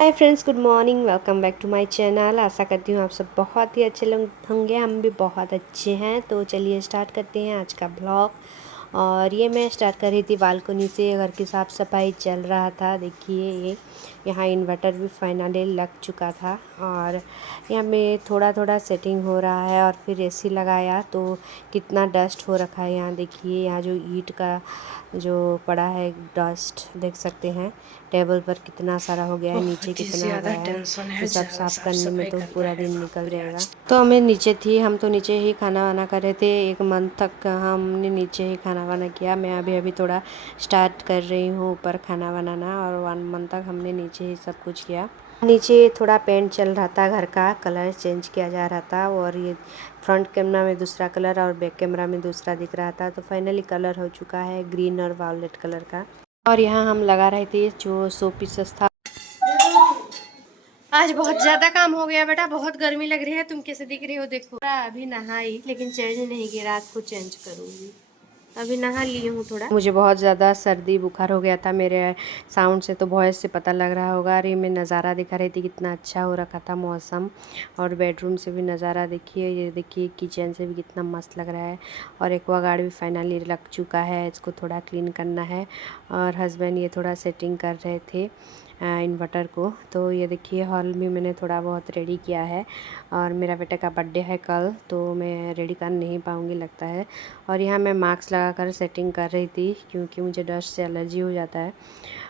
Hi friends, good morning. Welcome back to my channel. आशा करती हूँ आप सब बहुत ही अच्छे लोग होंगे। हम भी बहुत अच्छे हैं। तो चलिए स्टार्ट करते हैं आज का ब्लॉग। और ये मैं स्टार्ट कर रही थी बालकनी से। घर की साफ़ सफाई चल रहा था। देखिए ये यहाँ इन्वर्टर भी फाइनली लग चुका था और यहाँ में थोड़ा थोड़ा सेटिंग हो रहा है। और फिर एसी लगाया तो कितना डस्ट हो रखा है। यहाँ देखिए, यहाँ जो ईंट का जो पड़ा है डस्ट देख सकते हैं। टेबल पर कितना सारा हो गया है, नीचे बहुत ही कितना हो ज्यादा गया है। टेंशन ये है, सब ज्यादा साफ़ साफ करने में सफाई तो करना पूरा है। दिन निकल बाप रे जाएगा। आज तो हमें नीचे थी, हम तो नीचे ही खाना वाना कर रहे थे। 1 मंथ तक हमने नीचे ही खाना वाना किया। मैं अभी अभी थोड़ा स्टार्ट कर रही हूँ ऊपर खाना बनाना। और 1 मंथ तक हमने नीचे ही सब कुछ किया। नीचे थोड़ा पेंट चल रहा था, घर का कलर चेंज किया जा रहा था। और ये फ्रंट कैमरा में दूसरा कलर और बैक कैमरा में दूसरा दिख रहा था। तो फाइनली कलर हो चुका है ग्रीन और वायलेट कलर का। और यहाँ हम लगा रहे थे जो शो पीसेस था। आज बहुत ज़्यादा काम हो गया बेटा, बहुत गर्मी लग रही है। तुम कैसे दिख रही हो देखो। अभी नहाई लेकिन चेंज नहीं की, रात को चेंज करूँगी। अभी नहा ली हूँ थोड़ा। मुझे बहुत ज़्यादा सर्दी बुखार हो गया था। मेरे साउंड से तो वॉइस से पता लग रहा होगा। अरे मैं नज़ारा दिखा रही थी कितना अच्छा हो रखा था मौसम। और बेडरूम से भी नज़ारा देखिए, ये देखिए किचन से भी कितना मस्त लग रहा है। और एक्वागार्ड भी फाइनली लग चुका है, इसको थोड़ा क्लीन करना है। और हस्बैंड ये थोड़ा सेटिंग कर रहे थे इन्वर्टर को। तो ये देखिए हॉल भी मैंने थोड़ा बहुत रेडी किया है। और मेरा बेटे का बर्थडे है कल, तो मैं रेडी कर नहीं पाऊँगी लगता है। और यहाँ मैं मास्क लगाकर सेटिंग कर रही थी क्योंकि मुझे डस्ट से एलर्जी हो जाता है।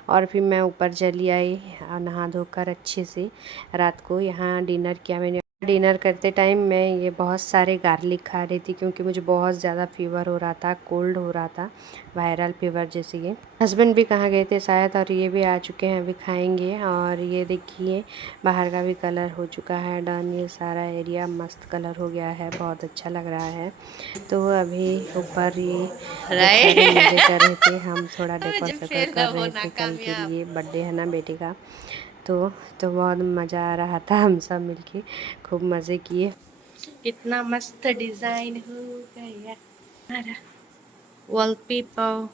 और फिर मैं ऊपर चली आई नहा धोकर अच्छे से। रात को यहाँ डिनर किया मैंने। डिनर करते टाइम मैं ये बहुत सारे गार्लिक खा रही थी क्योंकि मुझे बहुत ज़्यादा फीवर हो रहा था, कोल्ड हो रहा था, वायरल फीवर जैसे ये। हस्बैंड भी कहाँ गए थे शायद, और ये भी आ चुके हैं, अभी खाएंगे। और ये देखिए बाहर का भी कलर हो चुका है डन। ये सारा एरिया मस्त कलर हो गया है, बहुत अच्छा लग रहा है। तो अभी ऊपर ये बहुत सारे मज़े कर रहे थे। हम थोड़ा डेकोर शेकोर कर रहे थे कल के लिए, बर्थडे है ना बेटे का। तो बहुत मज़ा आ रहा था, हम सब मिलके खूब मज़े किए। कितना मस्त डिज़ाइन हो गया हमारा वॉलपेपर।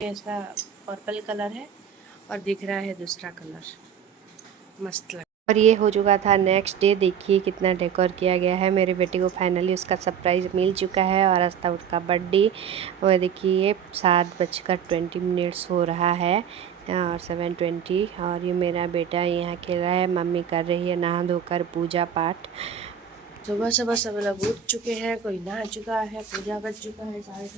ऐसा पर्पल कलर है और दिख रहा है दूसरा कलर, मस्त लग। और ये हो चुका था नेक्स्ट डे। देखिए कितना डेकोर किया गया है। मेरे बेटे को फाइनली उसका सरप्राइज़ मिल चुका है और आज था उसका बर्थडे। और देखिए 7:20 हो रहा है और 7:20। और ये मेरा बेटा यहाँ खेल रहा है, मम्मी कर रही है नहा धोकर पूजा पाठ। सुबह सुबह सब लोग उठ चुके हैं, कोई नहा चुका है, पूजा कर चुका है सारे।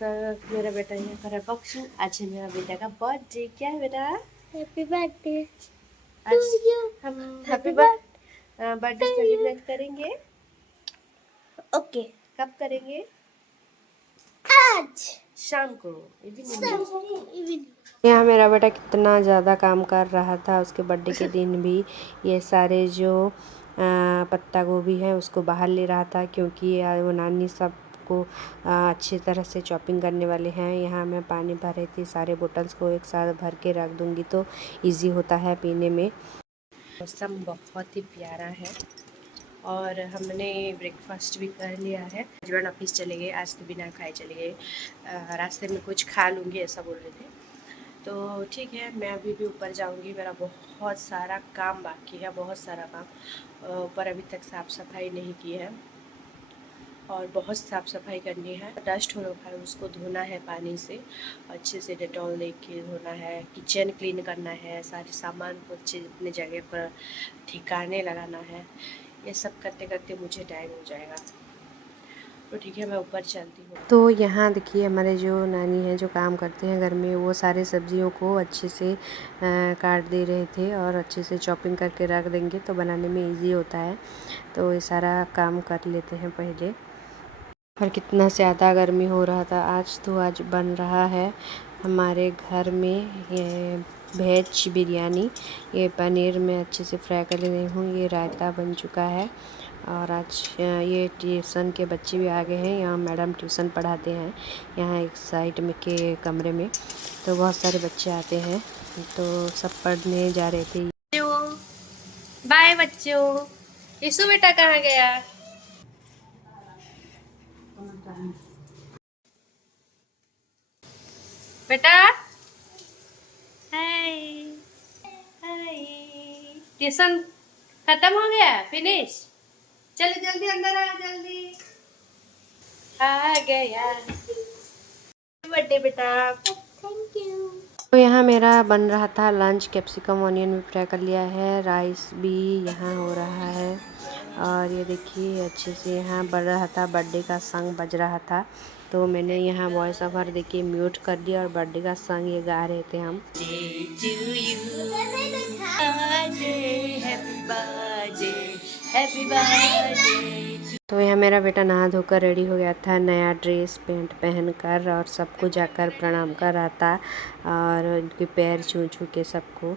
तो मेरा बेटा यहाँ कर बॉक्सिंग। आज है मेरा बेटा का बर्थडे। क्या है बेटा? हैप्पी बर्थडे टू आज यू। हम happy happy birthday birthday to you. Celebrate करेंगे। ओके, कब करेंगे? आज शाम को, इवनिंग में। इवनिंग। यहाँ मेरा बेटा कितना ज़्यादा काम कर रहा था उसके बर्थडे के दिन भी। ये सारे जो पत्ता गोभी है उसको बाहर ले रहा था क्योंकि वो नानी सबको अच्छी तरह से चॉपिंग करने वाले हैं। यहाँ मैं पानी भर रही थी, सारे बोतल्स को एक साथ भर के रख दूँगी तो इजी होता है पीने में। मौसम बहुत ही प्यारा है। और हमने ब्रेकफास्ट भी कर लिया है। हस्बैंड ऑफिस चले गए, आज तो बिना खाए चले गए। रास्ते में कुछ खा लूँगी ऐसा बोल रहे थे। तो ठीक है, मैं अभी भी ऊपर जाऊँगी। मेरा बहुत सारा काम बाकी है, बहुत सारा काम। ऊपर अभी तक साफ़ सफाई नहीं की है और बहुत साफ़ सफाई करनी है। डस्ट हो रखा है, उसको धोना है पानी से, अच्छे से डेटॉल लेके धोना है। किचन क्लीन करना है, सारे सामान को अच्छे अपने जगह पर ठिकाने लगाना है। ये सब करते करते मुझे टाइम हो जाएगा। तो ठीक है, मैं ऊपर चलती हूँ। तो यहाँ देखिए हमारे जो नानी हैं जो काम करते हैं घर में, वो सारे सब्जियों को अच्छे से काट दे रहे थे और अच्छे से चॉपिंग करके रख देंगे तो बनाने में इजी होता है। तो ये सारा काम कर लेते हैं पहले। और कितना ज़्यादा गर्मी हो रहा था। आज बन रहा है हमारे घर में ये वेज बिरयानी। ये पनीर में अच्छे से फ्राई कर रही हूँ। ये रायता बन चुका है। और आज ये ट्यूशन के बच्चे भी आ गए हैं। यहाँ मैडम ट्यूशन पढ़ाते हैं यहाँ एक साइड में के कमरे में। तो बहुत सारे बच्चे आते हैं तो सब पढ़ने जा रहे थे। बाय बच्चों। यीशु बेटा कहाँ गया? बेटा हाय हाय। ट्यूशन खत्म हो गया, फिनिश। चलो जल्दी अंदर आ, जल्दी आ गया बर्थडे बेटा। Thank you. तो यहाँ मेरा बन रहा था लंच। कैप्सिकम ऑनियन भी फ्राई कर लिया है, राइस भी यहाँ हो रहा है। और ये देखिए अच्छे से यहाँ बढ़ रहा था, बर्थडे का सॉन्ग बज रहा था। तो मैंने यहाँ वॉइस ओवर देखिए म्यूट कर दिया और बर्थडे का सॉन्ग ये गा रहे थे हम। तो यहाँ मेरा बेटा नहा धोकर रेडी हो गया था, नया ड्रेस पैंट पहन कर, और सबको जाकर प्रणाम कर रहा था और उनके पैर छू छू के सबको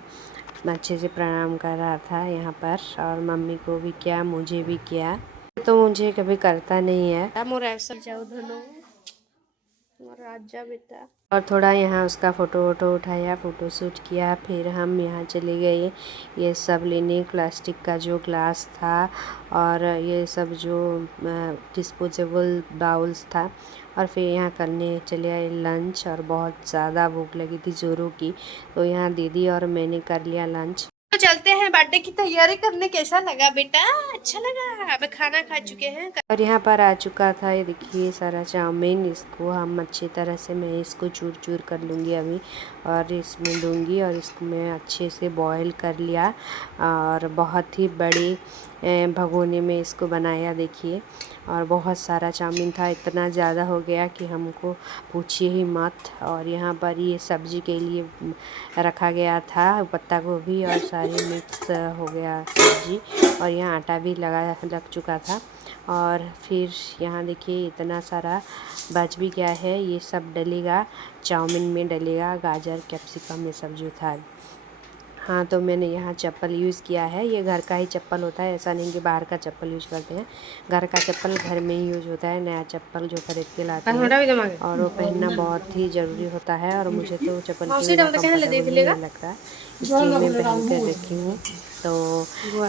अच्छे से प्रणाम कर रहा था यहाँ पर। और मम्मी को भी किया, मुझे भी किया। तो मुझे कभी करता नहीं है। राजा बेटा। और थोड़ा यहाँ उसका फ़ोटो वोटो उठाया, फ़ोटो शूट किया। फिर हम यहाँ चले गए ये सब लेने, प्लास्टिक का जो ग्लास था और ये सब जो डिस्पोजेबल बाउल्स था। और फिर यहाँ करने चले आए लंच। और बहुत ज़्यादा भूख लगी थी जोरों की, तो यहाँ दीदी और मैंने कर लिया लंच। तो चलते हैं बर्थडे की तैयारी करने। कैसा लगा बेटा? अच्छा लगा? अब खाना खा चुके हैं। और यहाँ पर आ चुका था ये देखिए सारा चाउमीन। इसको हम अच्छी तरह से, मैं इसको चूर चूर कर लूँगी अभी और इसमें दूँगी। और इसको मैं अच्छे से बॉईल कर लिया और बहुत ही बड़ी भगोने में इसको बनाया देखिए। और बहुत सारा चाउमीन था, इतना ज़्यादा हो गया कि हमको पूछिए ही मत। और यहाँ पर ये सब्ज़ी के लिए रखा गया था पत्ता गोभी और सारी मिक्स हो गया सब्ज़ी। और यहाँ आटा भी लग चुका था। और फिर यहाँ देखिए इतना सारा बच भी गया है, ये सब डलेगा चाउमीन में, डलेगा गाजर कैप्सिकम ये सब जो था। हाँ, तो मैंने यहाँ चप्पल यूज़ किया है, ये घर का ही चप्पल होता है, ऐसा नहीं कि बाहर का चप्पल यूज़ करते हैं। घर का चप्पल घर में ही यूज़ होता है, नया चप्पल जो खरीद के लाते हैं। और वो पहनना बहुत ही ज़रूरी होता है। और मुझे तो चप्पल के बिना कंफर्टेबल ही नहीं लगता, इसलिए मैं पहन कर रखी हूँ। तो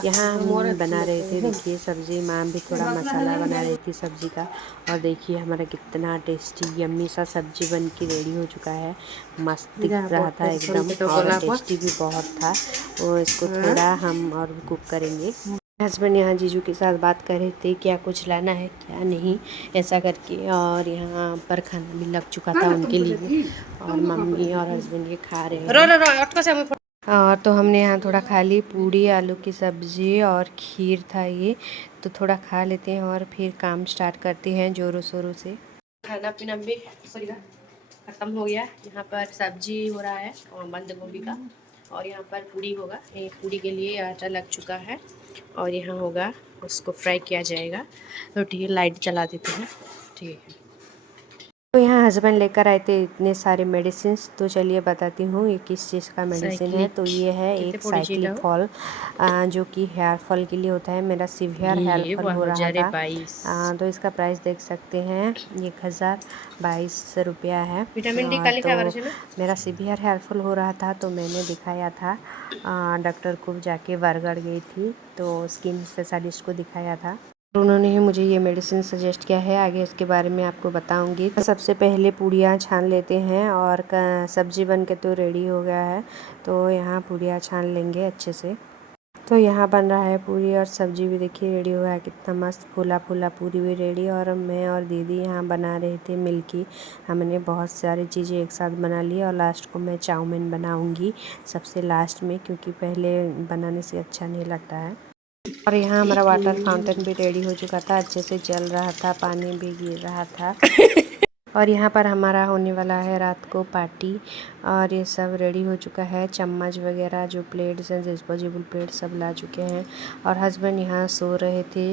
यहाँ हम बना रहे थे देखिए सब्ज़ी, माँ भी थोड़ा मसाला बना रही थी सब्ज़ी का। और देखिए हमारा कितना टेस्टी यम्मी सा सब्ज़ी बन के रेडी हो चुका है। मस्त दिख रहा था एकदम, और टेस्टी भी बहुत था। और इसको थोड़ा हम और भी कुक करेंगे। हस्बैंड यहाँ जीजू के साथ बात कर रहे थे क्या कुछ लाना है क्या नहीं, ऐसा करके। और यहाँ पर खाना भी लग चुका था उनके लिए, और मम्मी और हस्बैंड ये खा रहे हैं। तो हमने यहाँ थोड़ा खा ली, पूड़ी आलू की सब्ज़ी और खीर था ये। तो थोड़ा खा लेते हैं और फिर काम स्टार्ट करते हैं ज़ोरों शोरों से। खाना पीना भी ख़त्म हो गया। यहाँ पर सब्जी हो रहा है बंद गोभी का, और यहाँ पर पूड़ी होगा। ये पूड़ी के लिए आटा लग चुका है और यहाँ होगा, उसको फ्राई किया जाएगा। तो ठीक है, लाइट चला देते हैं। ठीक है। तो यहाँ हस्बैंड लेकर आए थे इतने सारे मेडिसिन। तो चलिए बताती हूँ ये किस चीज़ का मेडिसिन है। तो ये है एक साइक्लिक फॉल, जो कि हेयर फॉल के लिए होता है। मेरा सीवियर हेयर फॉल हो रहा था। तो इसका प्राइस देख सकते हैं, 1022 रुपया है। विटामिन डी तो मेरा सीवियर हेयर फॉल हो रहा था, तो मैंने दिखाया था डॉक्टर को, जाके बरगढ़ गई थी, तो स्किन स्पेशलिस्ट को दिखाया था। उन्होंने ही मुझे ये मेडिसिन सजेस्ट किया है। आगे इसके बारे में आपको बताऊंगी। सबसे पहले पूड़ियाँ छान लेते हैं, और सब्जी बन के तो रेडी हो गया है। तो यहाँ पूड़ियाँ छान लेंगे अच्छे से। तो यहाँ बन रहा है पूरी, और सब्जी भी देखिए रेडी हुआ है, कितना मस्त फूला फूला पूरी भी रेडी। और मैं और दीदी यहाँ बना रहे थे मिलके। हमने बहुत सारी चीज़ें एक साथ बना ली, और लास्ट को मैं चाउमीन बनाऊँगी सबसे लास्ट में, क्योंकि पहले बनाने से अच्छा नहीं लगता है। और यहाँ हमारा वाटर फाउंटेन भी रेडी हो चुका था, अच्छे से चल रहा था, पानी भी गिर रहा था। और यहाँ पर हमारा होने वाला है रात को पार्टी। और ये सब रेडी हो चुका है, चम्मच वगैरह जो प्लेट्स हैं, डिस्पोजेबल प्लेट सब ला चुके हैं। और हस्बैंड यहाँ सो रहे थे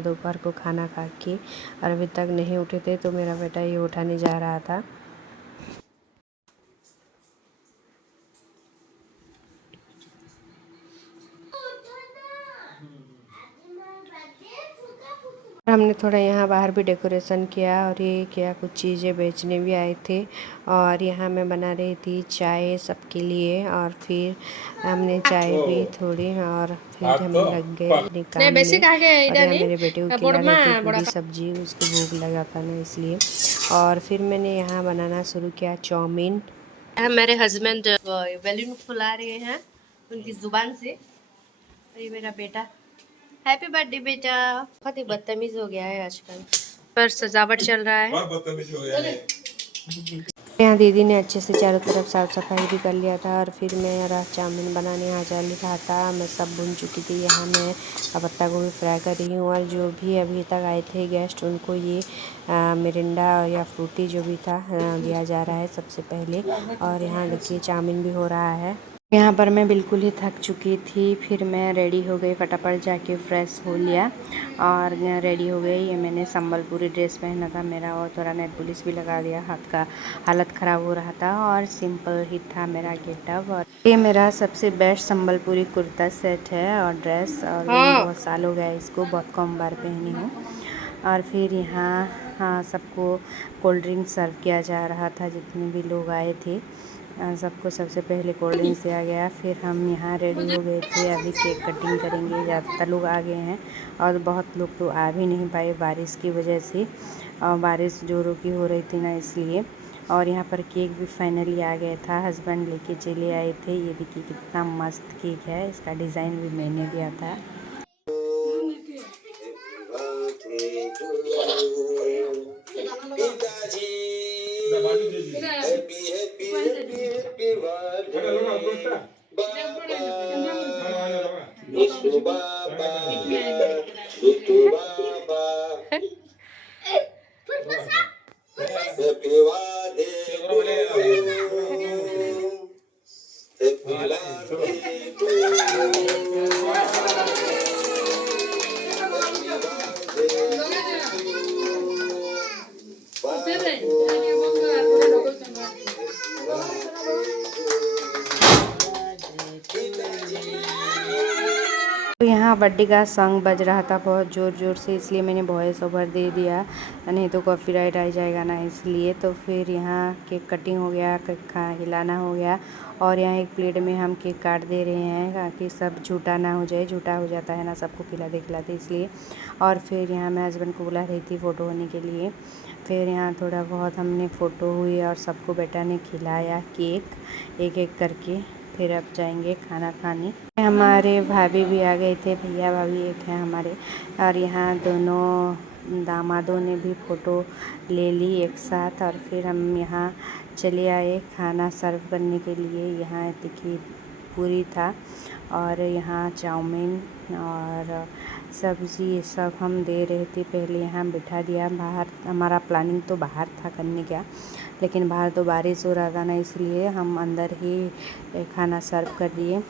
दोपहर को खाना खा के, और अभी तक नहीं उठे थे। तो मेरा बेटा ये उठाने जा रहा था। हमने थोड़ा यहाँ बाहर भी डेकोरेशन किया, और ये क्या कुछ चीज़ें बेचने भी आए थे। और यहाँ मैं बना रही थी चाय सबके लिए, और फिर हमने चाय भी थोड़ी, और फिर हम लग गए अपने काम में। और यहाँ मेरे बेटे को खिला रहे थे पूरी सब्जी, उसको भूख लगा था ना, इसलिए। और फिर मैंने यहाँ बनाना शुरू किया चाउमीन। मेरे हस्बैंड बैलून फुला रहे हैं उनकी ज़ुबान से। और ये मेरा बेटा, हैप्पी बर्थडे बेटा। बहुत ही बदतमीज हो गया है आजकल, पर सजावट चल रहा है। बहुत बदतमीज हो गया है। यहाँ दीदी ने अच्छे से चारों तरफ साफ सफाई भी कर लिया था और फिर मेरा चाउमीन बनाने आ जा रहा था। मैं सब भून चुकी थी। यहाँ मैं पत्ता गोभी फ्राई कर रही हूँ और जो भी अभी तक आए थे गेस्ट उनको ये मिरिंडा या फ्रूटी जो भी था दिया जा रहा है सबसे पहले। और यहाँ देखिए चाउमीन भी हो रहा है। यहाँ पर मैं बिल्कुल ही थक चुकी थी, फिर मैं रेडी हो गई, फटाफट जाके फ्रेश हो लिया और रेडी हो गई। ये मैंने संबलपुरी ड्रेस पहना था मेरा और थोड़ा नेट पुलिस भी लगा दिया, हाथ का हालत ख़राब हो रहा था और सिंपल ही था मेरा गेटअप। और ये मेरा सबसे बेस्ट संबलपुरी कुर्ता सेट है और ड्रेस, और बहुत साल हो गया इसको, बहुत कम बार पहनी हूँ। और फिर यहाँ सबको कोल्ड ड्रिंक सर्व किया जा रहा था, जितने भी लोग आए थे सबको सबसे पहले कोल्ड ड्रिंक्स दिया गया। फिर हम यहाँ रेडी हो गए थे, अभी केक कटिंग करेंगे। ज़्यादातर लोग आ गए हैं और बहुत लोग तो आ भी नहीं पाए बारिश की वजह से, और बारिश जोरों की हो रही थी ना, इसलिए। और यहाँ पर केक भी फाइनली आ गया था, हस्बैंड लेके चले आए थे। ये देखिए कितना मस्त केक है, इसका डिज़ाइन भी मैंने दिया था। तो यहाँ बर्थडे का सॉन्ग बज रहा था बहुत ज़ोर ज़ोर से, इसलिए मैंने वॉइस ओवर दे दिया, नहीं तो कॉपीराइट आ जाएगा ना, इसलिए। तो फिर यहाँ केक कटिंग हो गया, केक हिलाना हो गया और यहाँ एक प्लेट में हम केक काट दे रहे हैं ताकि सब झूठा ना हो जाए, झूठा हो जाता है ना सबको खिलाते इसलिए। और फिर यहाँ मैं हस्बैंड को बुला रही थी फ़ोटो होने के लिए। फिर यहाँ थोड़ा बहुत हमने फ़ोटो हुई और सबको बेटा ने खिलाया केक एक एक करके। फिर अब जाएंगे खाना खाने। हमारे भाभी भी आ गए थे, भैया भाभी एक हैं हमारे, और यहाँ दोनों दामादों ने भी फ़ोटो ले ली एक साथ। और फिर हम यहाँ चले आए खाना सर्व करने के लिए। यहाँ देखिए पूरी था और यहाँ चाउमीन और सब्ज़ी, ये सब हम दे रहे थे। पहले यहाँ बिठा दिया बाहर, हमारा प्लानिंग तो बाहर था करने का, लेकिन बाहर तो बारिश हो रहा था ना, इसलिए हम अंदर ही खाना सर्व कर दिए।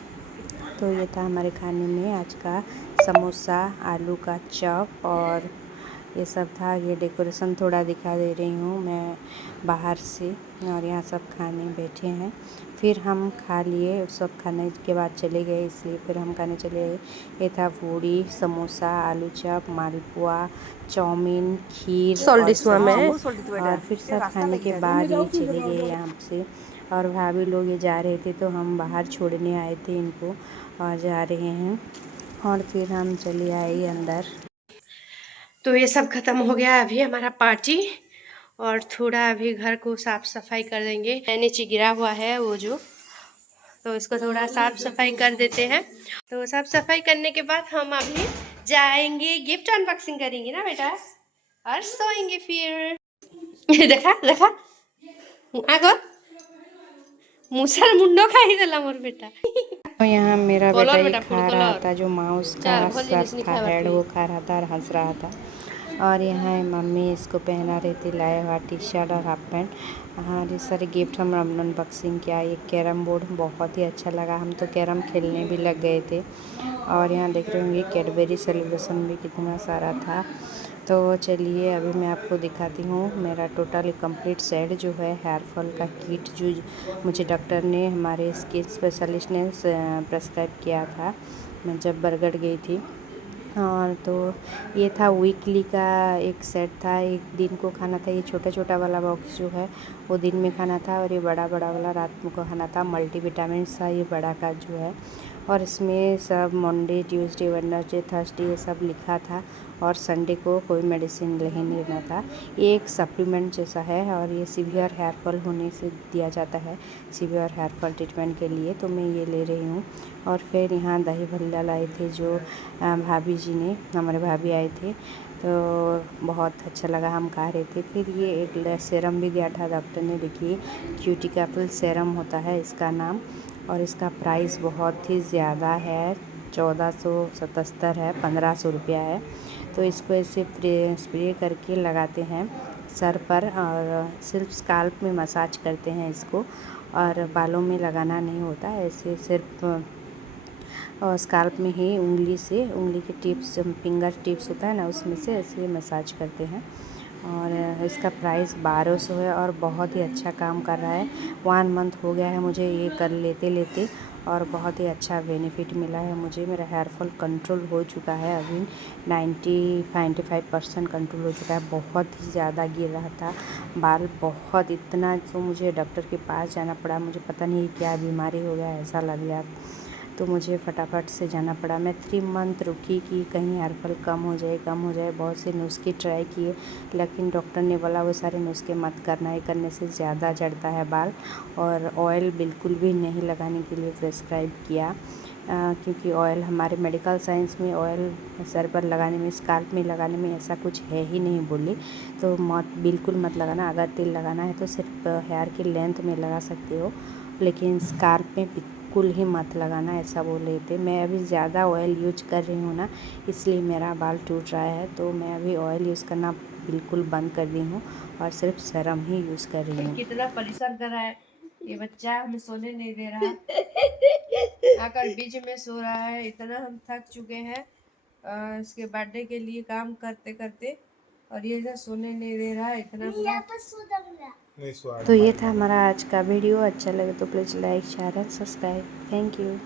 तो ये था हमारे खाने में आज का समोसा, आलू का चॉप और ये सब था। ये डेकोरेशन थोड़ा दिखा दे रही हूँ मैं बाहर से, और यहाँ सब खाने बैठे हैं। फिर हम खा लिए, सब खाने के बाद चले गए, इसलिए फिर हम खाने चले गए। ये था पूड़ी, समोसा, आलू चॉप, मालपुआ, चाउमीन, खीर और फिर सब खाने के बाद ये चले गए यहाँ से। और भाभी लोग ये जा रहे थे तो हम बाहर छोड़ने आए थे इनको, और जा रहे हैं। और फिर हम चले आए अंदर। तो ये सब ख़त्म हो गया अभी हमारा पार्टी, और थोड़ा अभी घर को साफ़ सफाई कर देंगे। नीचे गिरा हुआ है वो जो, तो इसको थोड़ा साफ़ सफाई कर देते हैं। तो साफ़ सफाई करने के बाद हम अभी जाएंगे, गिफ्ट अनबॉक्सिंग करेंगे ना बेटा, और सोएंगे फिर। देखा देखा आगो मुसर मुंडो खाई देला मोर बेटा। तो यहाँ मेरा बेटा ही खा रहा था, जो माउस का सर था, हेड, वो खा रहा था और हंस रहा था। और यहाँ मम्मी इसको पहना रही थी, लाया हुआ टी शर्ट और हाफ पैंट। हाँ, ये सारे गिफ्ट हम अनबॉक्सिंग किया। ये कैरम बोर्ड बहुत ही अच्छा लगा, हम तो कैरम खेलने भी लग गए थे। और यहाँ देख रहे होंगे कैडबरी सेलिब्रेशन भी कितना सारा था। तो चलिए अभी मैं आपको दिखाती हूँ मेरा टोटल कंप्लीट सेट जो है हेयर फॉल का किट, जो मुझे डॉक्टर ने, हमारे स्किन स्पेशलिस्ट ने प्रेस्क्राइब किया था मैं जब बरगढ़ गई थी। और तो ये था वीकली का एक सेट था, एक दिन को खाना था। ये छोटा छोटा वाला बॉक्स जो है वो दिन में खाना था, और ये बड़ा बड़ा वाला रात में को खाना था। मल्टीविटामिन था ये बड़ा का जो है, और इसमें सब मंडे ट्यूसडे वेडनेसडे थर्सडे ये सब लिखा था और संडे को कोई मेडिसिन नहीं लेना था। ये एक सप्लीमेंट जैसा है और ये सीवियर हेयर फॉल होने से दिया जाता है, सीवियर हेयर फॉल ट्रीटमेंट के लिए, तो मैं ये ले रही हूँ। और फिर यहाँ दही भल्ला लाए थे जो भाभी जी ने, हमारे भाभी आए थे तो बहुत अच्छा लगा, हम खा रहे थे। फिर ये एक सेरम भी दिया था डॉक्टर ने, देखिए क्यूटिकैपल सेरम होता है इसका नाम, और इसका प्राइस बहुत ही ज़्यादा है, 1477 है, 1500 रुपया है। तो इसको ऐसे स्प्रे करके लगाते हैं सर पर और सिर्फ स्काल्प में मसाज करते हैं इसको, और बालों में लगाना नहीं होता, ऐसे सिर्फ और स्काल्प में ही उंगली से, उंगली के टिप्स, फिंगर टिप्स होता है ना, उसमें से ऐसे मसाज करते हैं। और इसका प्राइस 1200 है और बहुत ही अच्छा काम कर रहा है। 1 मंथ हो गया है मुझे ये कर लेते लेते और बहुत ही अच्छा बेनिफिट मिला है मुझे। मेरा हेयर फॉल कंट्रोल हो चुका है, अभी 95% कंट्रोल हो चुका है। बहुत ही ज़्यादा गिर रहा था बाल, बहुत, इतना तो मुझे डॉक्टर के पास जाना पड़ा। मुझे पता नहीं क्या बीमारी हो गया, ऐसा लग गया, तो मुझे फटाफट से जाना पड़ा। मैं 3 मंथ रुकी कि कहीं हेयर फॉल कम हो जाए, कम हो जाए। बहुत से नुस्खे ट्राई किए, लेकिन डॉक्टर ने बोला वो सारे नुस्खे मत करना, ये करने से ज़्यादा झड़ता है बाल। और ऑयल बिल्कुल भी नहीं लगाने के लिए प्रेस्क्राइब किया, क्योंकि ऑयल हमारे मेडिकल साइंस में ऑयल सर पर लगाने में, स्काल्प में लगाने में ऐसा कुछ है ही नहीं बोले, तो बिल्कुल मत लगाना। अगर तेल लगाना है तो सिर्फ हेयर के लेंथ में लगा सकते हो, लेकिन स्काल्प में बिल्कुल ही मत लगाना, ऐसा बोल रहे थे। मैं अभी ज़्यादा ऑयल यूज कर रही हूँ ना, इसलिए मेरा बाल टूट रहा है, तो मैं अभी ऑयल यूज़ करना बिल्कुल बंद कर दी हूँ और सिर्फ सीरम ही यूज़ कर रही हूँ। कितना परेशान कर रहा है ये बच्चा, हमें सोने नहीं दे रहा, आकर बीच में सो रहा है। इतना हम थक चुके हैं इसके बर्थडे के लिए काम करते करते, और ये इधर सोने नहीं दे रहा है, इतना बुरा। तो ये था हमारा आज का वीडियो। अच्छा लगे तो please like share and subscribe. Thank you.